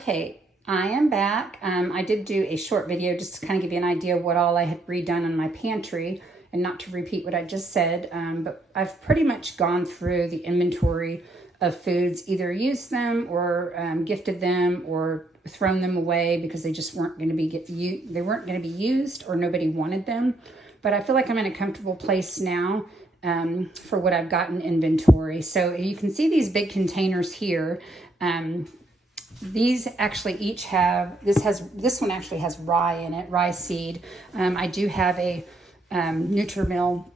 Okay, I am back. I did do a short video just to kind of give you an idea of what all I had redone in my pantry, and not to repeat what I just said, but I've pretty much gone through the inventory of foods, either used them or gifted them or thrown them away because they just weren't going to be used or nobody wanted them. But I feel like I'm in a comfortable place now for what I've got in inventory. So you can see these big containers here. These actually each have, this one actually has rye in it, rye seed. I do have a Nutrimill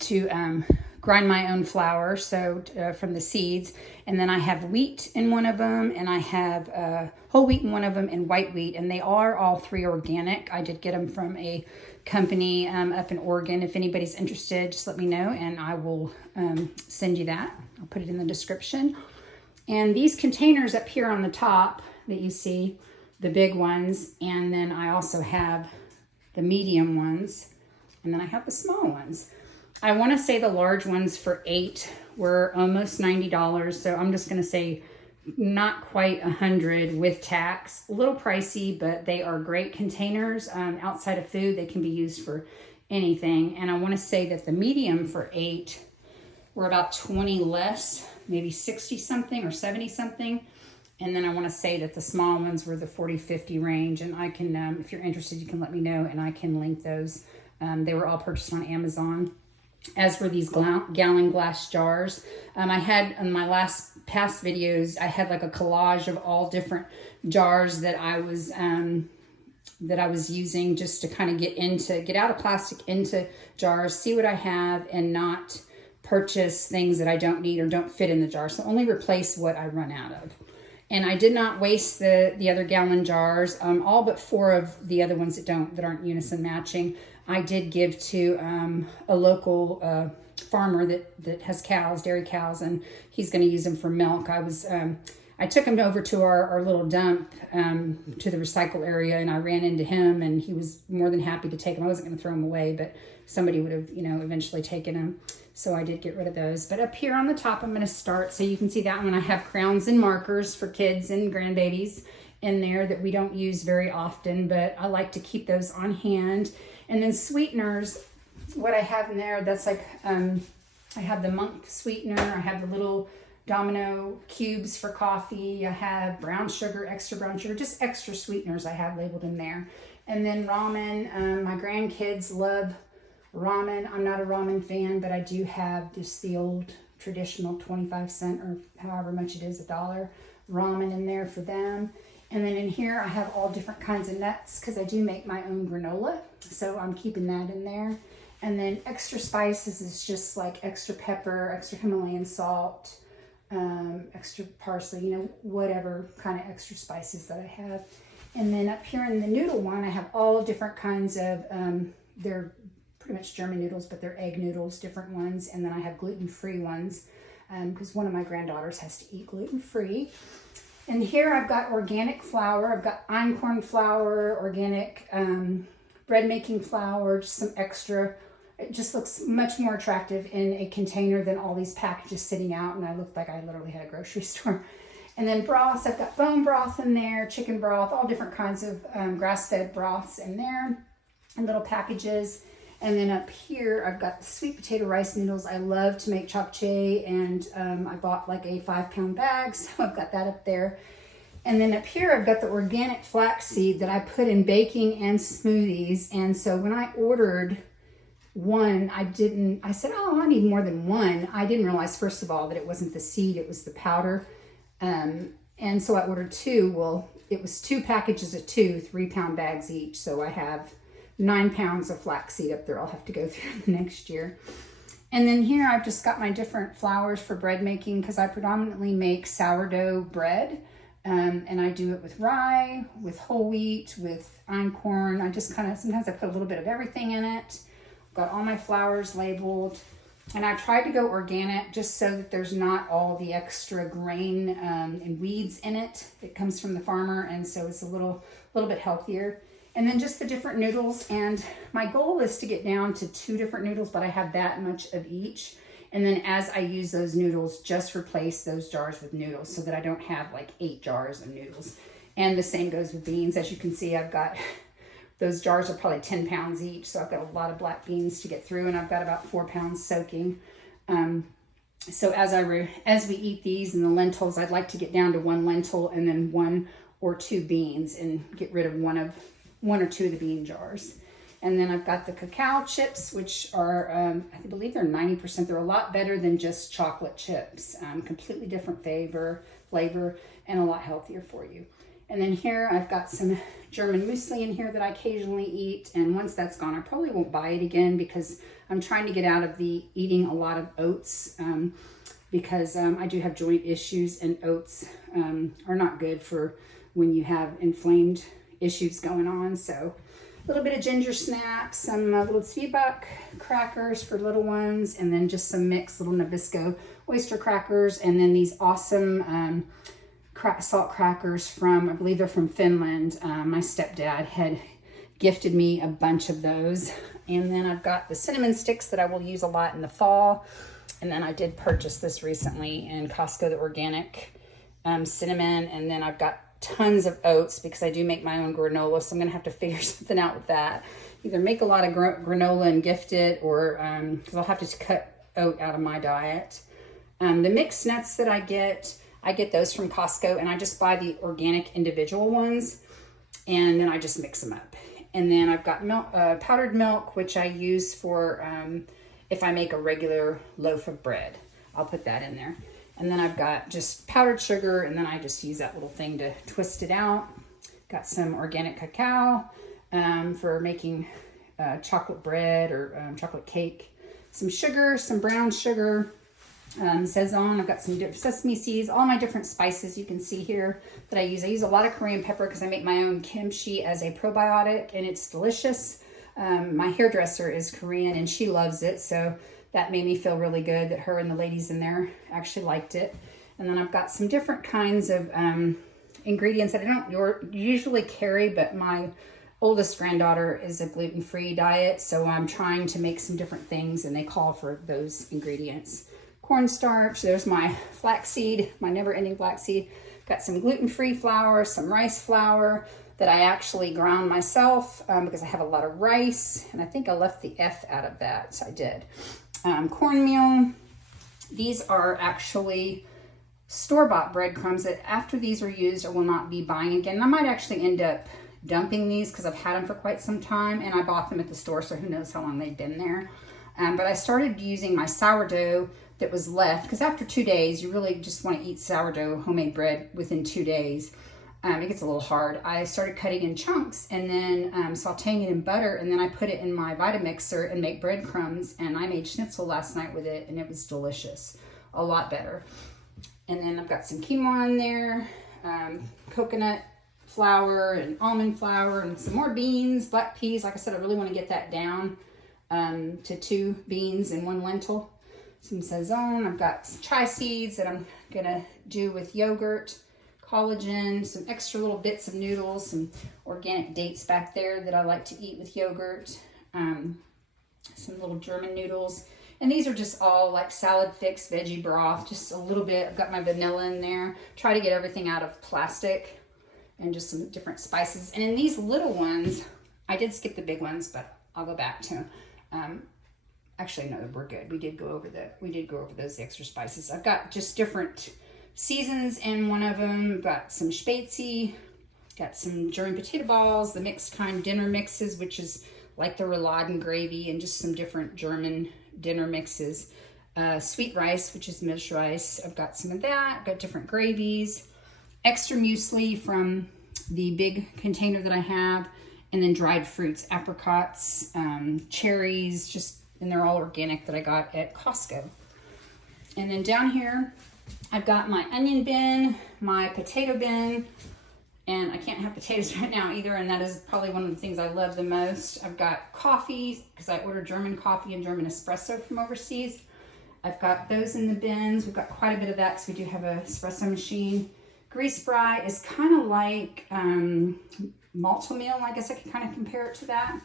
to grind my own flour, so from the seeds. And then I have wheat in one of them, and I have whole wheat in one of them, and white wheat. And they are all three organic. I did get them from a company up in Oregon. If anybody's interested, just let me know, and I will send you that. I'll put it in the description. And these containers up here on the top that you see, the big ones, and then I also have the medium ones, and then I have the small ones. I want to say the large ones for 8 were almost $90, so I'm just going to say not quite $100 with tax. A little pricey, but they are great containers. Outside of food, they can be used for anything. And I want to say that the medium for 8 were about 20 less, maybe 60 something or 70 something. And then I want to say that the small ones were the 40-50 range. And I can, if you're interested, you can let me know and I can link those. They were all purchased on Amazon, as were these gallon glass jars. I had in my past videos, I had like a collage of all different jars that I was using just to kind of get out of plastic into jars, see what I have, and not purchase things that I don't need or don't fit in the jar. So only replace what I run out of. And I did not waste the other gallon jars. All but 4 of the other ones that aren't unison matching, I did give to a local farmer that has cows, dairy cows, and he's going to use them for milk. I took him over to our little dump to the recycle area, and I ran into him, and he was more than happy to take them. I wasn't going to throw them away, but somebody would have, eventually taken them. So I did get rid of those. But up here on the top, I'm going to start. So you can see that one. I have crowns and markers for kids and grandbabies in there that we don't use very often, but I like to keep those on hand. And then sweeteners, what I have in there, that's like, I have the Monk sweetener. I have the little Domino cubes for coffee. I have brown sugar, extra brown sugar, just extra sweeteners I have labeled in there. And then ramen. My grandkids love ramen. I'm not a ramen fan, but I do have just the old traditional 25-cent or however much it is, $1 ramen in there for them. And then in here I have all different kinds of nuts because I do make my own granola, so I'm keeping that in there. And then extra spices is just like extra pepper, extra Himalayan salt, extra parsley, whatever kind of extra spices that I have. And then up here in the noodle one, I have all different kinds of, they're pretty much German noodles, but they're egg noodles, different ones. And then I have gluten-free ones because one of my granddaughters has to eat gluten-free. And here I've got organic flour. I've got einkorn flour, organic bread making flour, just some extra. It just looks much more attractive in a container than all these packages sitting out, and I looked like I literally had a grocery store. And then broths, I've got bone broth in there, chicken broth, all different kinds of grass-fed broths in there, and little packages. And then up here, I've got the sweet potato rice noodles. I love to make japchae, and I bought like a 5-pound bag, so I've got that up there. And then up here, I've got the organic flaxseed that I put in baking and smoothies. And so when I ordered one, I said, oh, I need more than one. I didn't realize, first of all, that it wasn't the seed, it was the powder. And so I ordered 2. Well, it was 2 packages of 2, 3-pound bags each. So I have 9 pounds of flaxseed up there I'll have to go through the next year. And then here I've just got my different flours for bread making because I predominantly make sourdough bread. And I do it with rye, with whole wheat, with einkorn. I just sometimes I put a little bit of everything in it. Got all my flours labeled. And I've tried to go organic just so that there's not all the extra grain and weeds in it that comes from the farmer. And so it's a little bit healthier. And then just the different noodles. And my goal is to get down to 2 different noodles, but I have that much of each. And then as I use those noodles, just replace those jars with noodles so that I don't have like 8 jars of noodles. And the same goes with beans. As you can see, I've got, those jars are probably 10 pounds each. So I've got a lot of black beans to get through, and I've got about 4 pounds soaking. So as we eat these and the lentils, I'd like to get down to 1 lentil and then 1 or 2 beans and get rid of one or two of the bean jars. And then I've got the cacao chips, which are, I believe they're 90%. They're a lot better than just chocolate chips. Completely different flavor, and a lot healthier for you. And then here I've got some German muesli in here that I occasionally eat. And once that's gone, I probably won't buy it again because I'm trying to get out of eating a lot of oats because I do have joint issues, and oats are not good for when you have inflamed issues going on. So a little bit of ginger snaps, some little Zwieback crackers for little ones, and then just some mixed little Nabisco oyster crackers, and then these awesome salt crackers from, I believe they're from Finland. My stepdad had gifted me a bunch of those. And then I've got the cinnamon sticks that I will use a lot in the fall. And then I did purchase this recently in Costco, the organic cinnamon. And then I've got tons of oats because I do make my own granola, so I'm gonna have to figure something out with that. Either make a lot of granola and gift it, or because I'll have to cut oat out of my diet. The mixed nuts that I get those from Costco, and I just buy the organic individual ones, and then I just mix them up. And then I've got milk, powdered milk, which I use for if I make a regular loaf of bread. I'll put that in there. And then I've got just powdered sugar, and then I just use that little thing to twist it out. Got some organic cacao for making chocolate bread or chocolate cake. Some sugar, some brown sugar, sesame. I've got some different sesame seeds, all my different spices you can see here that I use. I use a lot of Korean pepper because I make my own kimchi as a probiotic, and it's delicious. My hairdresser is Korean, and she loves it, so that made me feel really good that her and the ladies in there actually liked it. And then I've got some different kinds of ingredients that I don't usually carry, but my oldest granddaughter is a gluten-free diet, so I'm trying to make some different things, and they call for those ingredients. Cornstarch, there's my flaxseed, my never-ending flaxseed. Got some gluten-free flour, some rice flour that I actually ground myself because I have a lot of rice, and I think I left the F out of that, so I did. Cornmeal. These are actually store-bought breadcrumbs that after these are used I will not be buying again. And I might actually end up dumping these because I've had them for quite some time, and I bought them at the store, so who knows how long they've been there. But I started using my sourdough that was left, because after 2 days you really just want to eat sourdough homemade bread within 2 days. It gets a little hard. I started cutting in chunks and then sauteing it in butter, and then I put it in my Vitamixer and make breadcrumbs, and I made schnitzel last night with it, and it was delicious. A lot better. And then I've got some quinoa in there, coconut flour and almond flour, and some more beans, black peas. Like I said, I really want to get that down to 2 beans and 1 lentil. Some sazon. I've got some chia seeds that I'm gonna do with yogurt, collagen, some extra little bits of noodles, some organic dates back there that I like to eat with yogurt, some little German noodles. And these are just all like salad fix, veggie broth, just a little bit. I've got my vanilla in there. Try to get everything out of plastic, and just some different spices. And in these little ones, I did skip the big ones, but I'll go back to them. Actually, no, we're good. We did go over those extra spices. I've got just different seasons in one of them. Got some Spätzle, got some German potato balls, the mixed kind dinner mixes, which is like the rouladen gravy, and just some different German dinner mixes. Sweet rice, which is Milch rice. I've got some of that. Got different gravies. Extra muesli from the big container that I have. And then dried fruits, apricots, cherries, and they're all organic that I got at Costco. And then down here, I've got my onion bin, my potato bin, and I can't have potatoes right now either, and that is probably one of the things I love the most. I've got coffee, because I ordered German coffee and German espresso from overseas. I've got those in the bins. We've got quite a bit of that because we do have an espresso machine. Grease fry is kind of like Malt-O-Meal. I guess I can kind of compare it to that.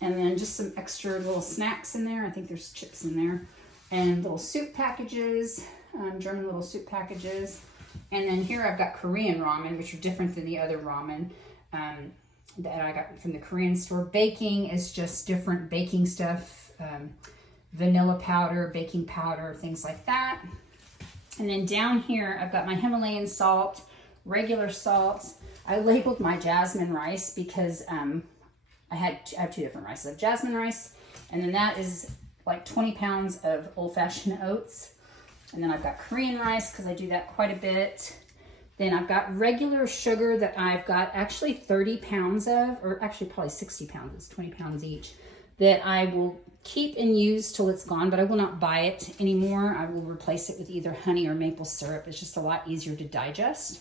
And then just some extra little snacks in there. I think there's chips in there. And little soup packages, German little soup packages. And then here I've got Korean ramen, which are different than the other ramen that I got from the Korean store. Baking is just different baking stuff, vanilla powder, baking powder, things like that. And then down here, I've got my Himalayan salt, regular salt. I labeled my jasmine rice because I have two different rices. I have jasmine rice, and then that is like 20 pounds of old-fashioned oats. And then I've got Korean rice because I do that quite a bit. Then I've got regular sugar that I've got actually 30 pounds of, or actually probably 60 pounds, it's 20 pounds each, that I will keep and use till it's gone, but I will not buy it anymore. I will replace it with either honey or maple syrup. It's just a lot easier to digest.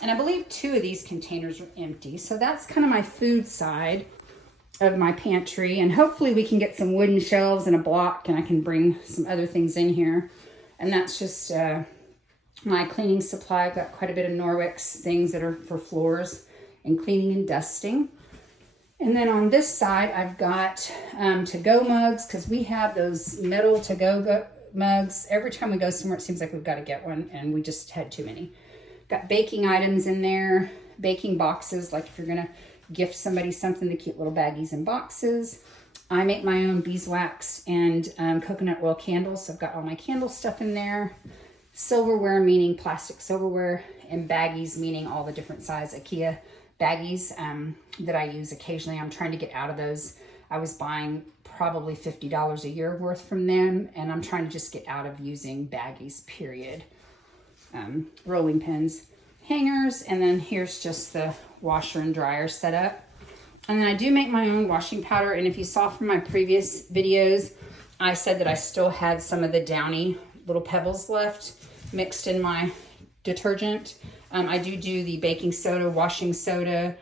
And I believe 2 of these containers are empty. So that's kind of my food side of my pantry. And hopefully we can get some wooden shelves and a block, and I can bring some other things in here. And that's just my cleaning supply. I've got quite a bit of Norwex things that are for floors and cleaning and dusting. And then on this side, I've got to-go mugs, because we have those metal to-go mugs. Every time we go somewhere, it seems like we've got to get one, and we just had too many. Got baking items in there, baking boxes, like if you're going to gift somebody something, the cute little baggies and boxes. I make my own beeswax and coconut oil candles, so I've got all my candle stuff in there. Silverware, meaning plastic silverware, and baggies, meaning all the different size IKEA baggies that I use occasionally. I'm trying to get out of those. I was buying probably $50 a year worth from them, and I'm trying to just get out of using baggies, period. Rolling pins, hangers, and then here's just the washer and dryer setup. And then I do make my own washing powder, and if you saw from my previous videos, I said that I still had some of the Downy little pebbles left mixed in my detergent. I do the baking soda, washing soda,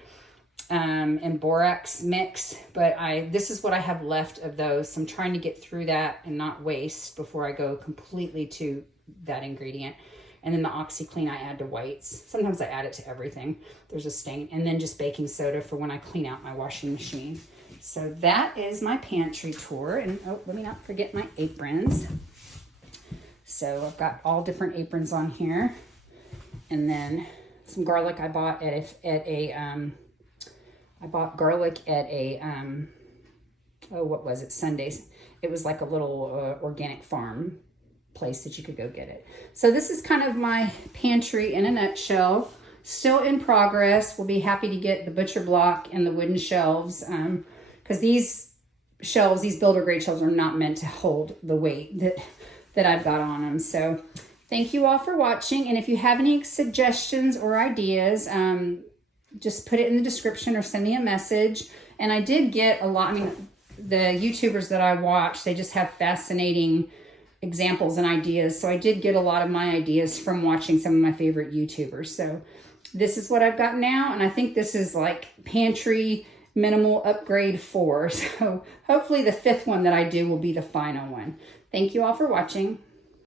and borax mix, but this is what I have left of those. So I'm trying to get through that and not waste before I go completely to that ingredient. And then the OxyClean I add to whites. Sometimes I add it to everything. There's a stain. And then just baking soda for when I clean out my washing machine. So that is my pantry tour. And oh, let me not forget my aprons. So I've got all different aprons on here. And then some garlic I bought what was it? Sundays. It was like a little organic farm place that you could go get it. So this is kind of my pantry in a nutshell. Still in progress. We'll be happy to get the butcher block and the wooden shelves, because these shelves, these builder grade shelves, are not meant to hold the weight that I've got on them. So thank you all for watching, and if you have any suggestions or ideas, just put it in the description or send me a message. And I did get a lot, the YouTubers that I watch, they just have fascinating examples and ideas. So I did get a lot of my ideas from watching some of my favorite YouTubers. So this is what I've got now, and I think this is like pantry minimal upgrade 4. So hopefully the 5th one that I do will be the final one. Thank you all for watching.